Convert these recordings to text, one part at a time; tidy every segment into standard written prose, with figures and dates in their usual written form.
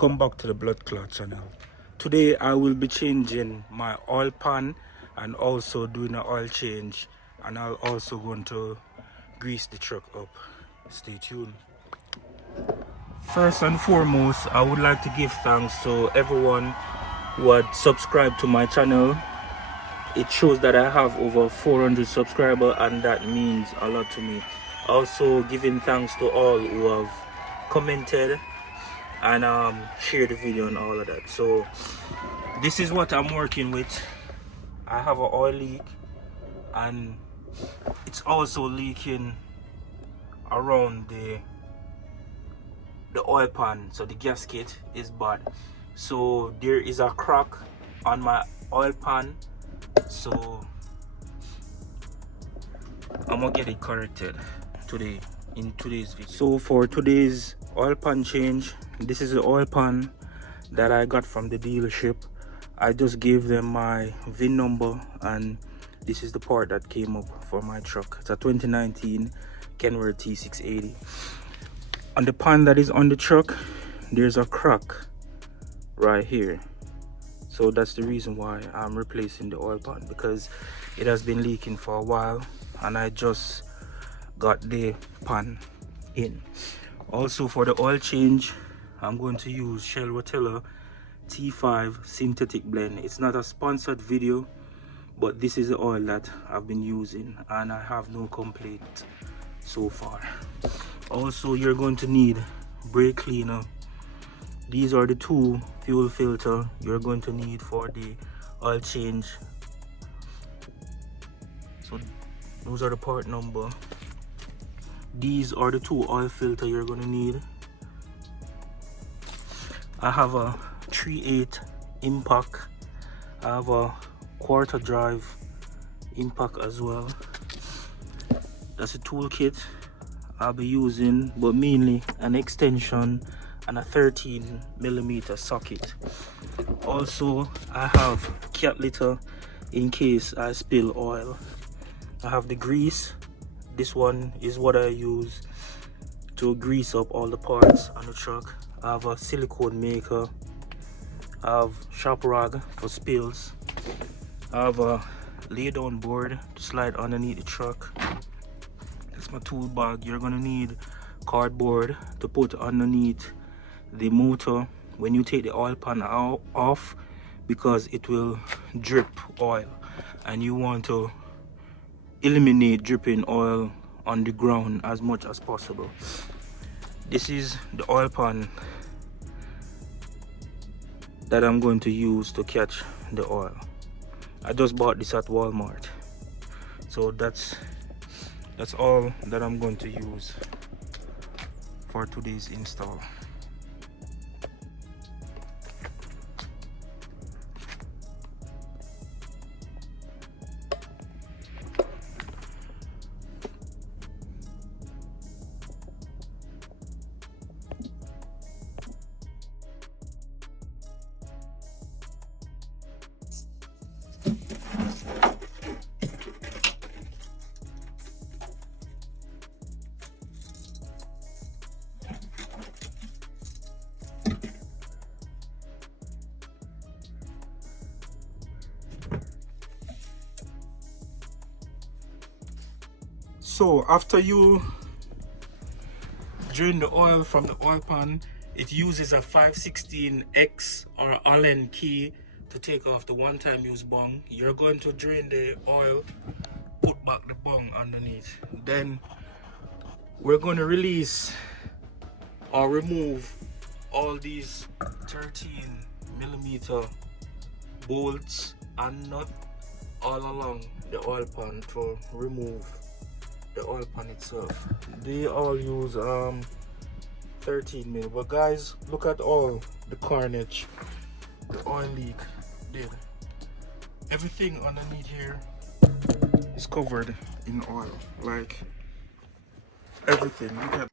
Welcome back to the Blood Clot channel. Today I will be changing my oil pan and also doing an oil change, and I'll also going to grease the truck up. Stay tuned. First and foremost, I would like to give thanks to everyone who had subscribed to my channel. It shows that I have over 400 subscribers, and that means a lot to me. Also giving thanks to all who have commented and share the video and all of that. So this is what I'm working with. I have an oil leak, and it's also leaking around the oil pan, so the gasket is bad. So there is a crack on my oil pan, so I'm gonna get it corrected today in today's video. So for today's oil pan change, this is the oil pan that I got from the dealership. I just gave them my VIN number, and this is the part that came up for my truck. It's a 2019 Kenworth T680. On the pan that is on the truck, there's a crack right here. So that's the reason why I'm replacing the oil pan, because it has been leaking for a while and I just got the pan in. Also for the oil change, I'm going to use Shell Rotella T5 synthetic blend. It's not a sponsored video, but this is the oil that I've been using and I have no complaint so far. Also, you're going to need brake cleaner. These are the two fuel filter you're going to need for the oil change. So those are the part number. These are the two oil filter you're going to need. I have a 3/8 impact. I have a quarter drive impact as well. That's a toolkit I'll be using, but mainly an extension and a 13mm socket. Also, I have cat litter in case I spill oil. I have the grease. This one is what I use to grease up all the parts on the truck. I have a silicone maker. I have shop rag for spills. I have a lay down board to slide underneath the truck. That's my tool bag. You're gonna need cardboard to put underneath the motor when you take the oil pan off, because it will drip oil and you want to eliminate dripping oil on the ground as much as possible. This is the oil pan that I'm going to use to catch the oil. I just bought this at Walmart, so that's all that I'm going to use for today's install. So after you drain the oil from the oil pan, it uses a 516X or Allen key to take off the one-time use bung. You're going to drain the oil, put back the bung underneath. Then we're going to release or remove all these 13mm bolts and nut all along the oil pan to remove the oil pan itself. They all use 13mm, but guys, look at all the carnage the oil leak did. Everything underneath here is covered in oil, like everything. Look at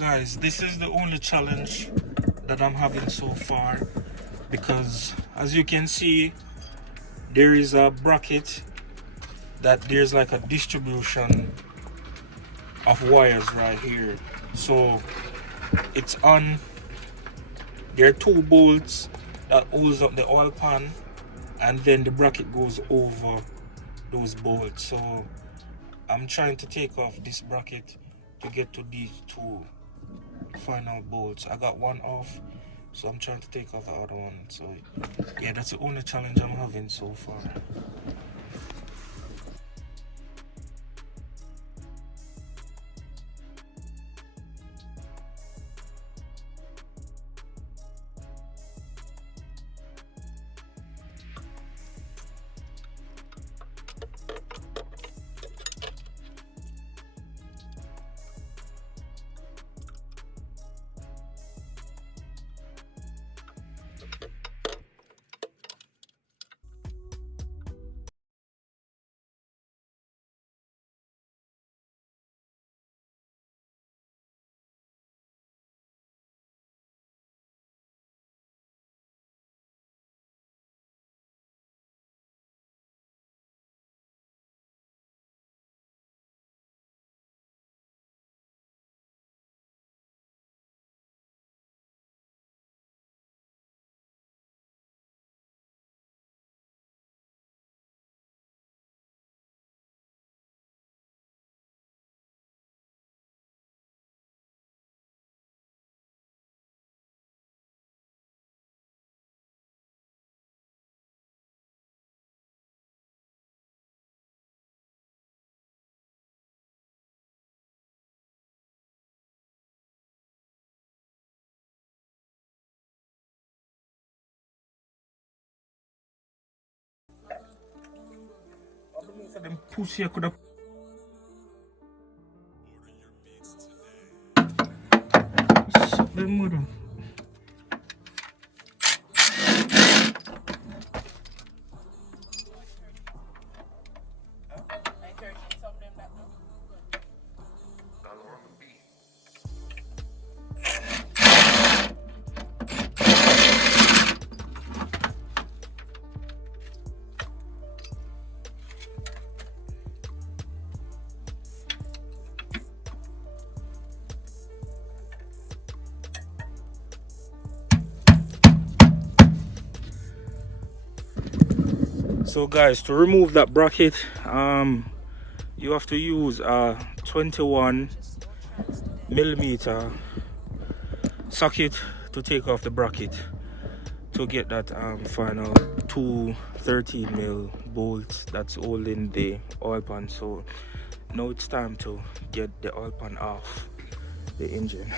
Guys, this is the only challenge that I'm having so far, because as you can see, there is a bracket that there's like a distribution of wires right here. So it's on, there are 2 bolts that holds up the oil pan, and then the bracket goes over those bolts. So I'm trying to take off this bracket to get to these 2 final bolts. I got one off, so I'm trying to take off the other one. So yeah, that's the only challenge I'm having so far. Them pussy could have suck them mother. So guys, to remove that bracket, you have to use a 21mm socket to take off the bracket to get that final 2 13mm bolts that's holding the oil pan. So now it's time to get the oil pan off the engine.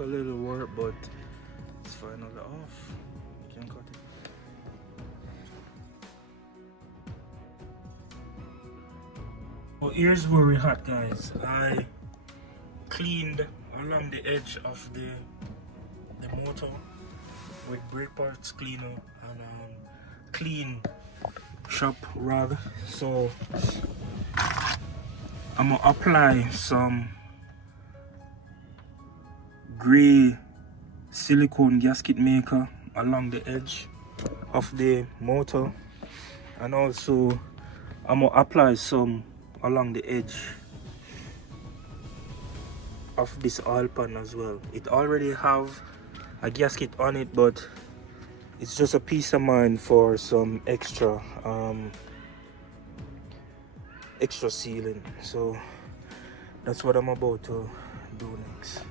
a little work, but it's finally off. You can cut it. Well, here's where we're at, guys. I cleaned along the edge of the motor with brake parts cleaner and clean shop rag. So I'm gonna apply some gray silicone gasket maker along the edge of the motor, and also I'm gonna apply some along the edge of this oil pan as well. It already have a gasket on it, but it's just a peace of mind for some extra extra sealing. So that's what I'm about to do next.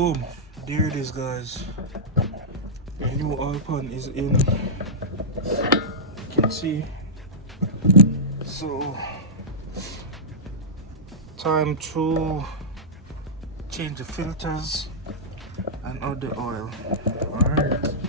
boom, there it is, guys. The new oil pan is in, you can see. So time to change the filters and add the oil. All right.